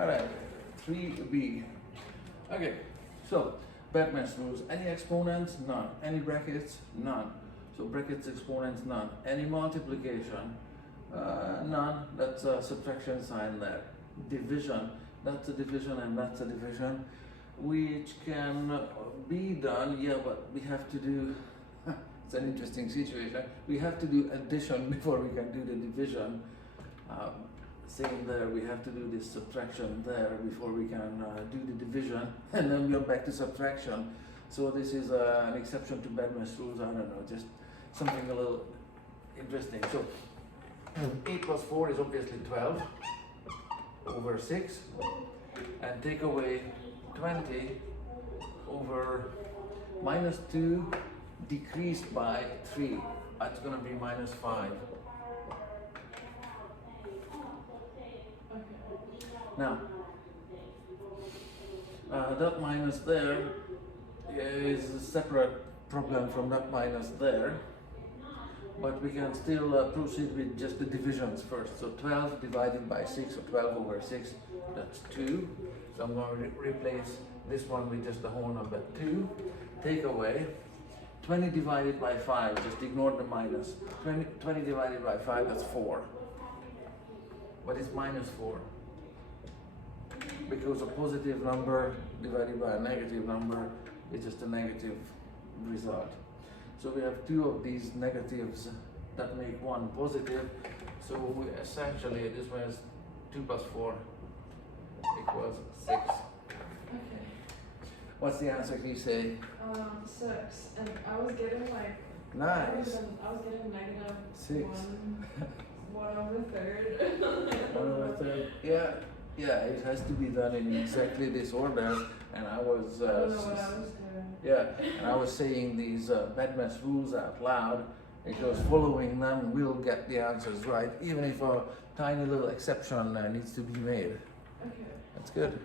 Alright, 3b. Okay, so Batman's rules. Any exponents? None. Any brackets? None. So brackets, exponents, none. Any multiplication? None. That's a subtraction sign there. Division. That's a division and that's a division, which can be done, yeah, but we have to do, it's an interesting situation. We have to do addition before we can do the division. Same there, we have to do this subtraction there before we can do the division, and then we're back to subtraction. So this is an exception to Batman's rules, I don't know, just something a little interesting. So 8 plus 4 is obviously 12 over 6, and take away 20 over minus 2 decreased by 3. That's going to be minus 5. Now, that minus there is a separate problem from that minus there, but we can still proceed with just the divisions first. So 12 divided by 6, or 12 over 6, that's 2. So I'm going to replace this one with just the whole number 2. Take away 20 divided by 5, just ignore the minus. 20 divided by 5, that's 4. But it's minus 4. Because a positive number divided by a negative number is just a negative result. So we have 2 of these negatives that make one positive. So we essentially, this one is 2 plus 4 equals 6. Okay. What's the answer, can you say? 6. And I was getting like... Nice. I was getting negative 6. 1 over third. 1 over third. Yeah. Yeah, it has to be done in exactly this order, and I was, I don't know what I was doing. yeah, and I was saying these Batman's rules out loud, because following them will get the answers right, even if a tiny little exception needs to be made. Okay. That's good.